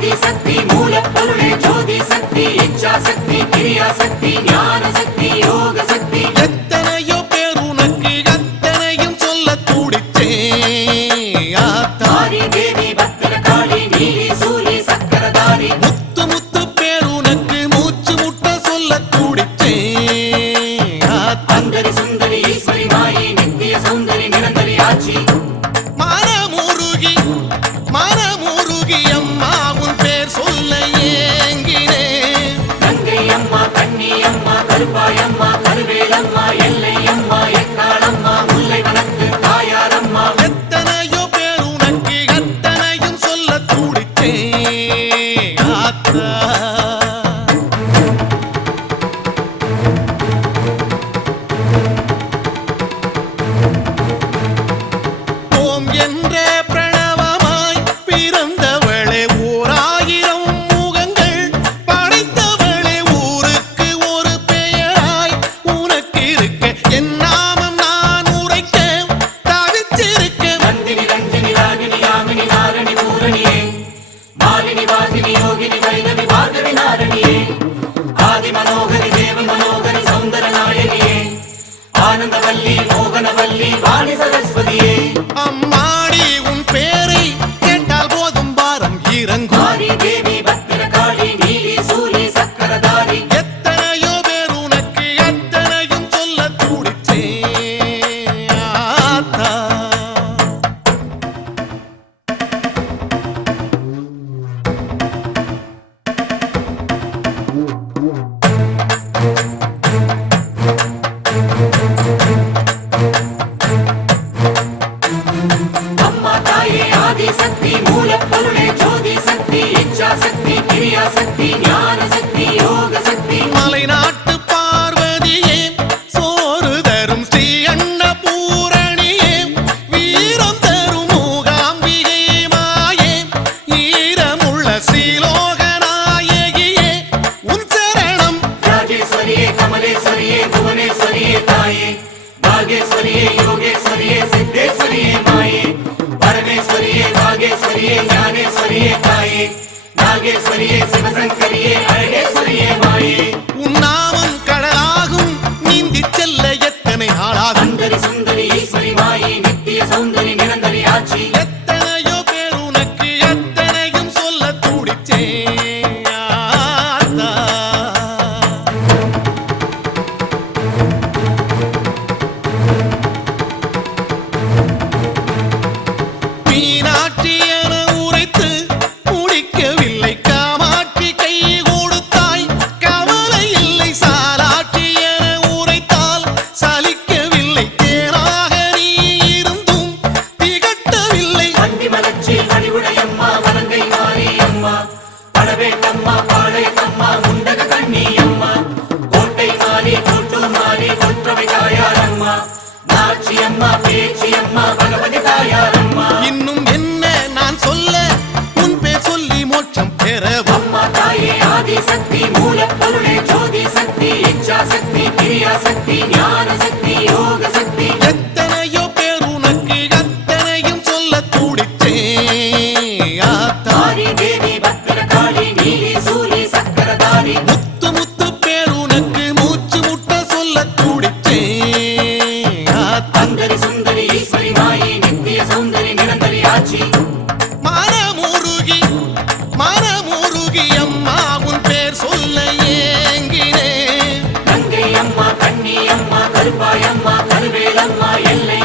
ஆதி சக்தி மூலப்பொருளே ஜோதி சக்தி இச்சா சக்தி கிரியா சக்தி ஞான சக்தி யோக சக்தி எத்தனையோ பேர் உனக்கு அத்தனையும் சொல்ல துடிச்சே ஆத்தாரி தேவி பத்திரகாளி நீலி சூலி சக்கரதாரி முத்து முத்து பேர் உனக்கு மூச்சு முட்ட சொல்ல துடிச்சே அந்தரி சுந்தரி ஈஸ்வரி மாயி நித்திய சௌந்தரி நிரந்தரி ஆட்சி மனமுருகி அம்மா உன் பேர் சொல்ல ஏங்கினே கங்கை அம்மா கண்ணி அம்மா கருப்பாயம்மா கருவேலம்மா எல்லை அம்மா எக்காளம்மா முல்லை வனத்து தாயாரம்மா எத்தனையோ பேர் உனக்கு அத்தனையும் சொல்ல துடிச்சே ஆத்தா ஓம் என்ற பிரணவமாய் பிறந்தவளே ஓர் ஆயிரம் முகங்கள் படைத்தவளே ஊருக்கு ஒரு பெயராய் உனக்கு இருக்க என் நாமம் நான் உரைக்க தவிச்சிருக்க நந்தினி ரஞ்சினி ராகினி யாமினி நாரணி பூரணியே மாலினி வாசினி யோகினி வைணவி பார்கவி நாரணியே ஆதி மனோகரி தேவி மனோகரி சௌந்தர நாயகியே ஆனந்தவல்லி மோகனவல்லி வாணி சரஸ்வதியே அம்மாடி உன் பேரை கேட்டால் போதும் பாரம் இறங்கும் ஆதி தேவி பத்திரகாளி நீலி சூலி சக்கரதாரி எத்தனையோ பேர் உனக்கு எத்தனையும் சொல்ல துடிச்சே ஆத்தா அம்மா தாயே ஆதி சக்தி மூலப்பொருளே ஜோதி சக்தி இச்சா சக்தி கிரியா சக்தி ஞான சக்தி யோக சக்தி மலைநாட்டு பார்வதியே சோறு தரும் ஸ்ரீ அன்னபூரணியே வீரம் தரும் மூகாம்பிகை மாயே ஈரமுள்ள ஸ்ரீலோகநாயகியே உன் சரணம் ராஜேஸ்வரியே கமலேஸ்வரியே புவனேஸ்வரியே தாயே பாகேஸ்வரியே யோகேஸ்வரியே சித்தேஸ்வரியே மாயே பரமேஸ்வரியே பாகேஸ்வரியே ஞானேஸ்வரியே தாயே நாகேஸ்வரியே சிவசங்கரியே அழகேஸ்வரியே மாயே உன் நாமம் கடலாகும் நீந்தி செல்ல எத்தனை நாளாகும் அந்தரி சுந்தரி ஈஸ்வரி மாயி நித்திய சௌந்தரி நிரந்தரி ஆட்சி எத்தனையோ பேர் உனக்கு எத்தனையும் சொல்ல துடிச்சே ஆத்தா மீனாட்சி என உரைத்து முடிக்கவில்லை காமாட்சி கை கொடுத்தாய் கவலை இல்லை சாலாட்சி என உரைத்தால் சலிக்கவில்லை தேனாக நீ இருந்தும் திகட்டவில்லை வண்டி மலர்ச்சி வடிவுடையம்மா வலங்கை மாறி அம்மா பழவேட்டம்மா பாளையத்தம்மா முண்டக கண்ணி அம்மா கோட்டை மாறி கூட்டு மாறி கொற்றவை தாயாரம்மா நாச்சி அம்மா பேச்சி அம்மா பகவதி தாயாரம்மா இன்னும் என்ன நான் சொல்ல உன் பேர் சொல்லி மோட்சம் பெறவும் அம்மா தாயே ஆதி சக்தி மூலப்பொருளே ஜோதி சக்தி இச்சா சக்தி கிரியா சக்தி ஞான சக்தி யோக சக்தி எத்தனையோ பேர் உனக்கு அத்தனையும் சொல்ல துடிச்சே ஆத்தா ஆதி தேவி பத்திரகாளி நீலி சூலி சக்கரதாரி முத்து முத்து பேர் உனக்கு மூச்சு முட்ட சொல்ல துடிச்சே ஆத்தா அந்தரி சுந்தரி ஈஸ்வரி மாயி நித்திய சௌந்தரி நிரந்தரி ஆட்சி மனமுருகி அம்மா உன் பேர் சொல்ல ஏங்கினே கங்கை அம்மா கண்ணி அம்மா கருப்பாயம்மா கருவேலம்மா எல்லை